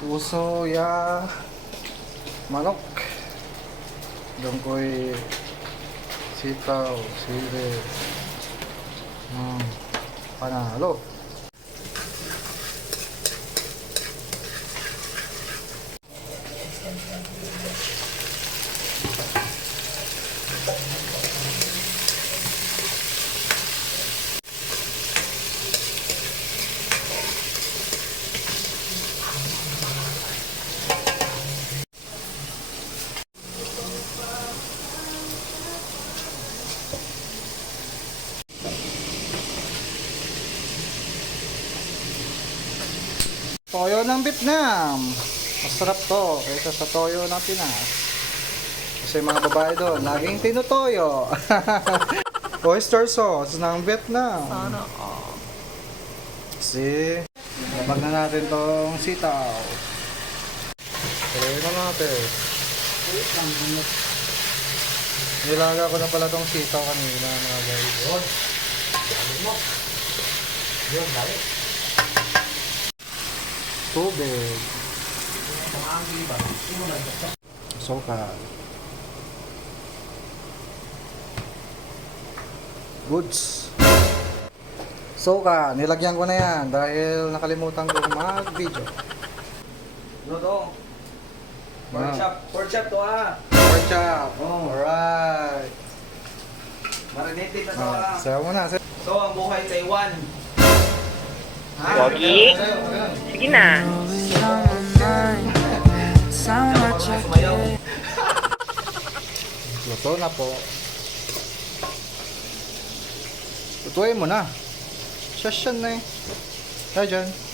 puso ya manok. Doon ko'y sitaw, sili. Panalo. Toyo ng Vietnam. Masarap to kaysa sa toyo ng Pinas. Kasi mga babae doon, laging tinutoyo. Oyster sauce ng Vietnam. Sana all. Kasi, labag na natin tong sitaw. Tuloy na natin. Nilaga ko na pala tong sitaw kanina mga guys. Tubig. Sukal. Goods. Suka, nilagyan ko na yan dahil nakalimutan ko mag-video. Ano to? Pork chop. Pork chop to Pork chop. Alright. Marinated na sa Sayo mo na. So, ang buhay Taiwan. Pogi? Sige na. Sumayaw. Luto na po. Lutuin mo na. Session na eh. Kaya dyan.